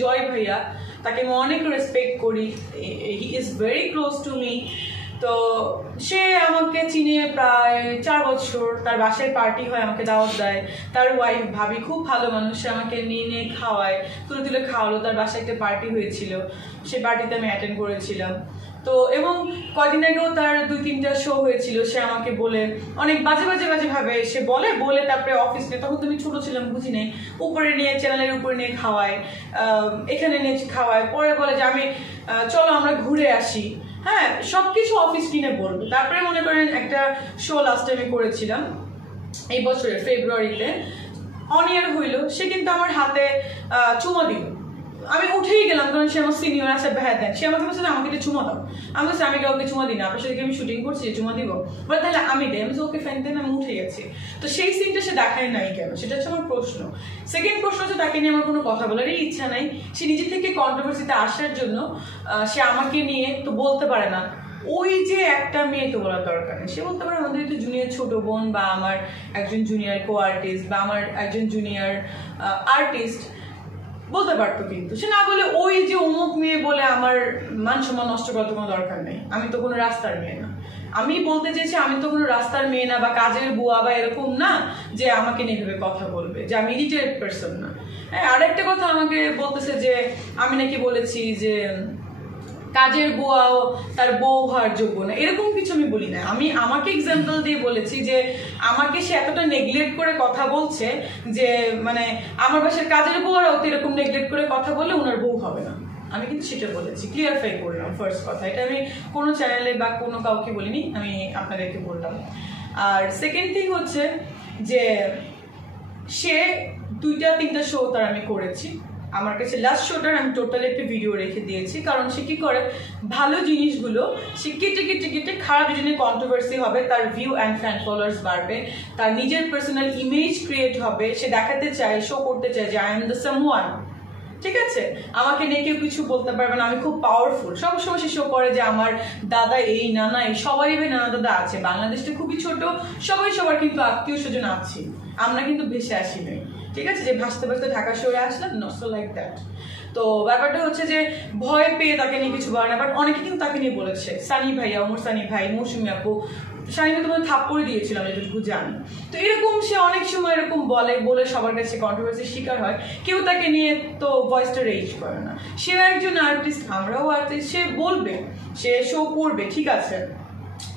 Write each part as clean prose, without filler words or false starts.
জয় ভাইয়া, তাকে আমি অনেক রেসপেক্ট করি, he is very close to me. তো সে আমাকে চিনে প্রায় 4 বছর, তার বাসায় পার্টি হয়, আমাকে দাওয়াত দেয়, তার ওয়াইফ ভাবি খুব ভালো মানুষ, সে আমাকে নিয়ে খাওয়ায়, তুলে খাওয়ালো। তার বাসায় একটা পার্টি হয়েছিল, সে পার্টিতে আমি অ্যাটেন্ড করেছিলাম। তো এবং কদিন আগেও তার 2-3টা শো হয়েছিল, সে আমাকে বলে অনেক বাজে ভাবে সে বলে তারপরে অফিস নিয়ে, তখন তুমি ছোট ছিলাম বুঝি নেই, উপরে নিয়ে চ্যানেলের উপরে নিয়ে খাওয়ায়, এখানে নিয়ে খাওয়ায়, পরে বলে যে আমি চলো আমরা ঘুরে আসি। হ্যাঁ, সবকিছু অফিস কিনে বলবে। তারপরে মনে করেন একটা শো লাস্ট টাইমে করেছিলাম এই বছরের ফেব্রুয়ারিতে, অন ইয়ার হইল, সে কিন্তু আমার হাতে চুমা দিল। আমি উঠেই গেলাম, কারণ সে আমার সিনিয়র আছে, ভাইয়া দেন। সে আমাকে বলছে আমাকে একটা চুমা দাও। আমি বলছি আমি কাউকে চুমা দিই না, আপনার সাথে আমি শুটিং করছি, চুমা দিব বলে তাহলে আমি দেয়। আমি ওকে ফ্যান দেন, আমি উঠে গেছি। তো সেই সিনটা সে দেখায় নাই কেন, সেটা হচ্ছে আমার প্রশ্ন। সেকেন্ড প্রশ্ন হচ্ছে তাকে নিয়ে আমার কোনো কথা বলারই ইচ্ছা নাই। সে নিজে থেকে কন্ট্রোভার্সিতে আসার জন্য সে আমাকে নিয়ে তো বলতে পারে না, ওই যে একটা মেয়ে তো বলার দরকার নেই। সে বলতে পারে আমাদের একটু জুনিয়র ছোট বোন, বা আমার একজন জুনিয়র কো আর্টিস্ট, বা আমার একজন জুনিয়র আর্টিস্ট বলতে পারতো, কিন্তু সে না বলে ওই যে অমুক মেয়ে বলে আমার মান সম্মান নষ্ট করার কোনো দরকার নেই। আমি তো কোনো রাস্তার মেয়ে না। আমি বলতে চেয়েছি আমি তো কোনো রাস্তার মেয়ে না, বা কাজের বুয়া, বা এরকম না যে আমাকে নিয়ে ভেবে কথা বলবে, যে আমি ইরিটেটেড পারসন না। হ্যাঁ, আরেকটা কথা আমাকে বলতেছে যে আমি নাকি বলেছি যে কাজের বুয়াও তার বউ হওয়ার যোগ্য না, এরকম কিছু আমি বলি না। আমি আমাকে এক্সাম্পল দিয়ে বলেছি যে আমাকে সে এতটা নেগলেক্ট করে কথা বলছে যে মানে আমার বাসার কাজের বুয়ারাও তো এরকম নেগলেক্ট করে কথা বললে ওনার বউ হবে না। আমি কিন্তু সেটা বলেছি, ক্লিয়ারফাই করলাম ফার্স্ট কথা। এটা আমি কোনো চ্যানেলে বা কোনো কাউকে বলিনি, আমি আপনাদেরকে বললাম। আর সেকেন্ড থিং হচ্ছে যে সে 2-3টা শো তার আমি করেছি। আমার কাছে লাস্ট শোটার আমি টোটাল একটা ভিডিও রেখে দিয়েছি, কারণ সে কি করে ভালো জিনিসগুলো সে কেটে খারাপ জিনিস কন্ট্রোভার্সি হবে, তার ভিউ অ্যান্ড ফ্যান ফলোয়ার্স বাড়বে, তার নিজের পার্সোনাল ইমেজ ক্রিয়েট হবে, সে দেখাতে চায়, শো করতে চায় যে আই এম দ্য সামওয়ান। ঠিক আছে, আমাকে নিয়ে কেউ কিছু বলতে পারবে না, আমি খুব পাওয়ারফুল। সবসময় সে শো করে যে আমার দাদা এই নানা এই, সবারই নানা দাদা আছে। বাংলাদেশটা খুবই ছোট, সবার কিন্তু আত্মীয় স্বজন আছে, আমরা কিন্তু ভেসে আসি নাই। ঠিক আছে, যে ভাসতে ঢাকা শহরে আসলাম, নট লাইক দ্যাট। তো ব্যাপারটা হচ্ছে যে ভয় পেয়ে তাকে নিয়ে কিছু বলে না, বাট অনেকে কিন্তু তাকে নিয়ে বলেছে। সানি ভাইয়া, ওমর সানি ভাই, মৌসুমি আপু, শাহিনা তোমার থাপ্পড়ে দিয়েছিলাম যেটুকু জানি। তো এরকম সে অনেক সময় এরকম বলে সবার কাছে কন্ট্রোভার্সির শিকার হয়, কেউ তাকে নিয়ে তো ভয়েসটা রেজ করে না। সেও একজন আর্টিস্ট, আমরাও আর্টিস্ট, সে বলবে, সে শো করবে, ঠিক আছে,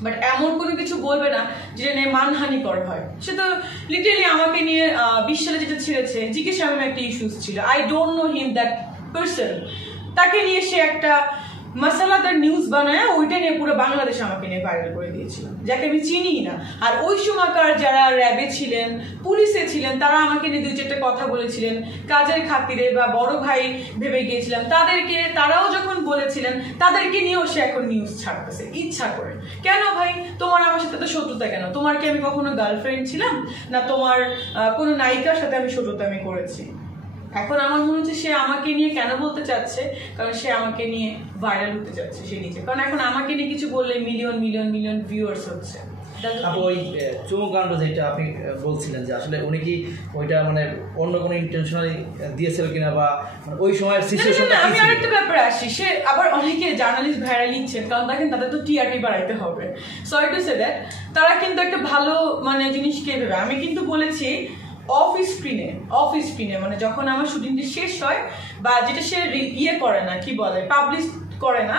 বাট এমন কোনো কিছু বলবে না যেটা নিয়ে মানহানিকর হয়। সে তো লিটারালি আমাকে নিয়ে 20 সালে যেটা ছেড়েছে, জিজ্ঞেস আমি একটা ইস্যুস ছিল, I don't know him that person, তাকে নিয়ে সে একটা মশলাদার নিউজ বানায়, ওইটা নিয়ে পুরো বাংলাদেশ আমাকে নিয়ে ভাইরাল করে দিয়েছিল, যাকে আমি চিনি না। আর ওই সময়কার যারা র্যাবে ছিলেন, পুলিশে ছিলেন, তারা আমাকে নিয়ে 2-4টা কথা বলেছিলেন কাজের খাতিরে, বা বড় ভাই ভেবে গিয়েছিলাম তাদেরকে, তারাও যখন বলেছিলেন তাদেরকে নিয়েও সে এখন নিউজ ছাড়তেছে ইচ্ছা করে। কেন ভাই, তোমার আমার সাথে তো শত্রুতা কেন? তোমার কি আমি কখনো গার্লফ্রেন্ড ছিলাম না? তোমার কোনো নায়িকার সাথে আমি শত্রুতা আমি করেছি? এখন আমার মনে হচ্ছে সে আমাকে নিয়ে কেন বলতে চাচ্ছে, কারণ সে আমাকে নিয়ে ভাইরাল হতে চাচ্ছে সে নিজে। কারণ এখন আমাকে নিয়ে কিছু বললে মিলিয়ন ভিউয়ার্স হচ্ছে। ওই চুমুকাণ্ড যেটা আপনি বলছিলেন যে আসলে উনি কি ওইটা মানে অন্য কোনো ইন্টেনশনালি দিয়েছিল কিনা, বা ওই সময়ের সিচুয়েশনটা কি? আমি আরেকটা ব্যাপারে আসি, সে আবার অনেকে জার্নালিস্ট ভাইরাল নিচ্ছেন, কারণ দেখেন তাদের তো টিআরপি বাড়াইতে হবে। সরি টু সে দ্যাট, তারা কিন্তু একটা ভালো মানে জিনিস কে ভেবে। আমি কিন্তু বলেছি অফ স্ক্রিনে মানে যখন আমার শুটিংটি শেষ হয়, বা যেটা সে ইয়ে করে না, কি বলে, পাবলিশ করে না,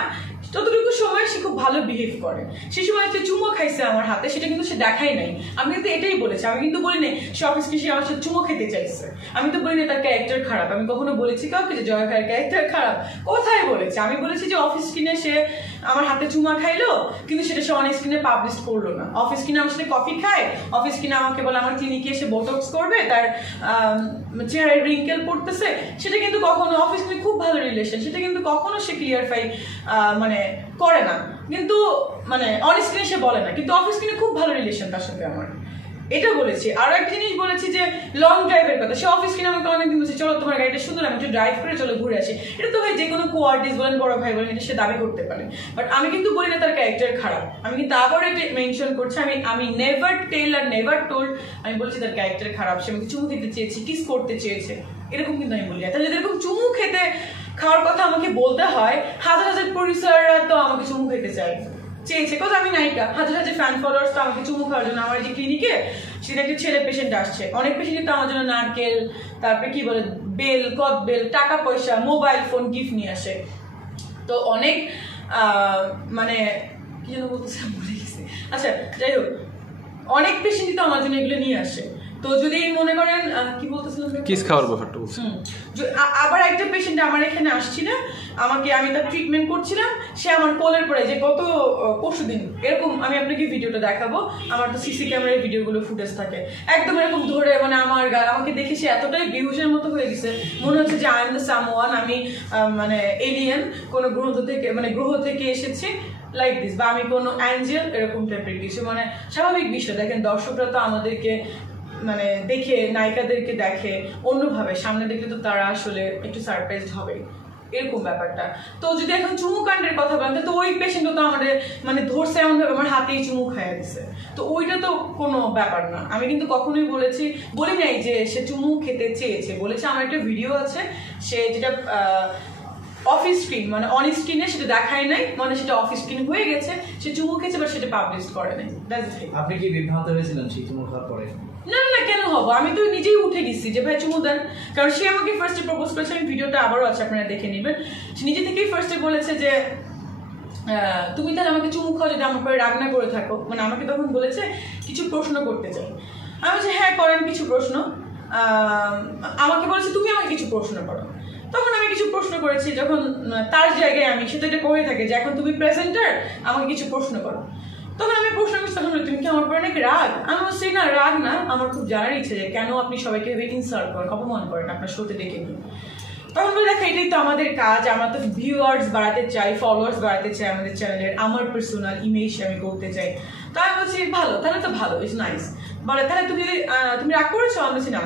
ততটুকু সময় সে খুব ভালো বিহেভ করে। সেই সময় একটা চুমো খাইছে আমার হাতে, সেটা কিন্তু সে দেখাই নাই। আমি কিন্তু এটাই বলেছি, আমি কিন্তু বলি নাই সে অফিসকে সে আমার সাথে চুমো খেতে চাইছে। আমি তো বলি না তার ক্যারেক্টার খারাপ। আমি কখনো বলেছি কাউকে যে জয় ভাইয়ের ক্যারেক্টার খারাপ? কোথায় বলেছি? আমি বলেছি যে অফিস স্ক্রিনে সে আমার হাতে চুমা খাইলো, কিন্তু সেটা সে অন স্ক্রিনে পাবলিশ করলো না। অফিস স্ক্রিনে আমার সাথে কফি খায়, অফিস স্ক্রিনে আমাকে বলে আমার ক্লিনিকে এসে বোটক্স করবে, তার চেহারায় রিঙ্কেল পড়তেছে, সেটা কিন্তু কখনো অফিস স্ক্রিনে খুব ভালো রিলেশন, সেটা কিন্তু কখনো সে ক্লিয়ারফাই মানে করে না, কিন্তু মানে অন স্ক্রিনে সে বলে না, কিন্তু অফিস স্ক্রিনে খুব ভালো রিলেশন তার সাথে আমার, এটা বলেছি। আর একটা জিনিস বলেছি যে লং ড্রাইভের কথা, সে অফিস কিনে আমাকে অনেকদিন বলছে চলো তোমার গাড়িটা সুন্দর, আমি একটু ড্রাইভ করে চলো ঘুরে আসি। এটা তো ভাই যে কোনো কো আর্টিস্ট বলেন, বড় ভাই বলেন, এটা সে দাবি করতে পারে। বাট আমি কিন্তু বলি না তার ক্যারেক্টার খারাপ, আমি কিন্তু আবার এটা মেনশন করছি, আমি নেভার টেল আর নেভার টোল্ড, আমি বলছি তার ক্যারেক্টার খারাপ, সে আমাকে চুমু খেতে চেয়েছে, কিস করতে চেয়েছে, এরকম কিন্তু আমি বলি। তাহলে যদি এরকম চুমু খেতে খাওয়ার কথা আমাকে বলতে হয়, হাজার হাজার প্রডিউসাররা তো আমাকে চুমু খেতে চেয়েছে, কজ আমি নায়িকা, হাজার হাজার ফ্যান ফলোয়ার্স তো আমাকে চুমু খাওয়ার জন্য। আমার যে ক্লিনিকে সেটা একটা ছেলে পেশেন্ট আসছে, অনেক পেশেন্ট তো আমার জন্য নারকেল, তারপরে কি বলে বেল, কদবেল, টাকা পয়সা, মোবাইল ফোন গিফট নিয়ে আসে। তো অনেক মানে কি যেন বলতেছিলাম ভুলে গেছি। আচ্ছা যাই হোক, অনেক পেশেন্টই তো আমার জন্য এগুলো নিয়ে আসে। তো যদি মনে করেন কি বলতেছিলাম, কিস খাওয়ার ব্যাপারটা বলছি। আবার একটা পেশেন্ট আমার এখানে আসছিল, আমি তার ট্রিটমেন্ট করছিলাম, সে আমার কোলের পরে যে গত পরশুদিন এরকম, আমি আপনাকে ভিডিওটা দেখাবো, আমার তো সিসি ক্যামেরার ভিডিওগুলো ফুটেজ থাকে, একদম এরকম ধরে মানে আমাকে দেখে সে এতটাই বেহুশের মতো হয়ে গেছে, মনে হচ্ছে যে আই এম দ্য সামওয়ান, আমি মানে এলিয়েন, কোনো গ্রহ থেকে এসেছি লাইক দিস, বা আমি কোনো অ্যাঞ্জেল, এরকম টাইপের কিছু। মানে স্বাভাবিক বিষয়। দেখেন দর্শকরা তো আমাদেরকে মানে দেখে, নায়িকাদেরকে দেখে অন্যভাবে, সামনে দেখলে তো তারা আসলে একটু সারপ্রাইজড হবে, এরকম ব্যাপারটা। তো যদি এখন চুমু কাণ্ডের কথা বলেন, তো ওই পেশেন্টও তো আমাদের মানে ধরছে এমনভাবে আমার হাতেই চুমু খাইয়া দিছে, তো ওইটা তো কোনো ব্যাপার না। আমি কিন্তু কখনোই বলি নাই যে সে চুমু খেতে চেয়েছে, বলেছে আমার একটা ভিডিও আছে, সে যেটা অফিস স্ক্রিন মানে অন স্ক্রিনে সেটা দেখায় নাই, মানে সেটা অফিস স্ক্রিন হয়ে গেছে, সে চুমু খেয়েছে, বাট সেটা পাবলিশ করে নাই। আপনি কি বিভ্রান্ত হয়েছিলেন সেই চুমু খাওয়ার পরে? না না, কেন হবো, আমি তো নিজেই উঠে গেছি যে ভাই চুমু দেন, কারণ সে আমাকে ফার্স্টে প্রপোজ করেছে, আমি ভিডিওটা আবারও আছে আপনারা দেখে নেবেন। সে নিজে থেকেই ফার্স্টে বলেছে যে তুমি তাহলে আমাকে চুমু খাও যদি আমার পরে রাগ না করে থাকো, মানে আমাকে তখন বলেছে কিছু প্রশ্ন করতে চাই। আমি বলছি হ্যাঁ করেন কিছু প্রশ্ন। আমাকে বলেছে তুমি আমাকে কিছু প্রশ্ন করো, তখন আমি কিছু প্রশ্ন করেছি, যখন তার জায়গায় আমি, সেটা এটা করে থাকে যে এখন তুমি প্রেজেন্টার, আমাকে কিছু প্রশ্ন করো। তখন আমি প্রশ্ন করছি, তখন তুমি কি আমার পরে নাকি রাগ? আমি বলছি না রাগ না, আমার খুব জানার ইচ্ছে যে কেন আপনি সবাইকে ভেবে ইনসাল্ট করেন, অপমান করেন আপনার শোতে ডেকে নিয়ে। তখন বলে দেখো এটাই তো আমাদের কাজ, আমরা তো ভিউয়ার্স বাড়াতে চাই, ফলোয়ার্স বাড়াতে চাই আমাদের চ্যানেলের, আমার পার্সোনাল ইমেজ আমি করতে চাই। তো আমি বলছি ভালো, তাহলে তো ভালো, ইটস নাইস। বলে তাহলে তুমি রাগ করেছো? আমি বলছি না।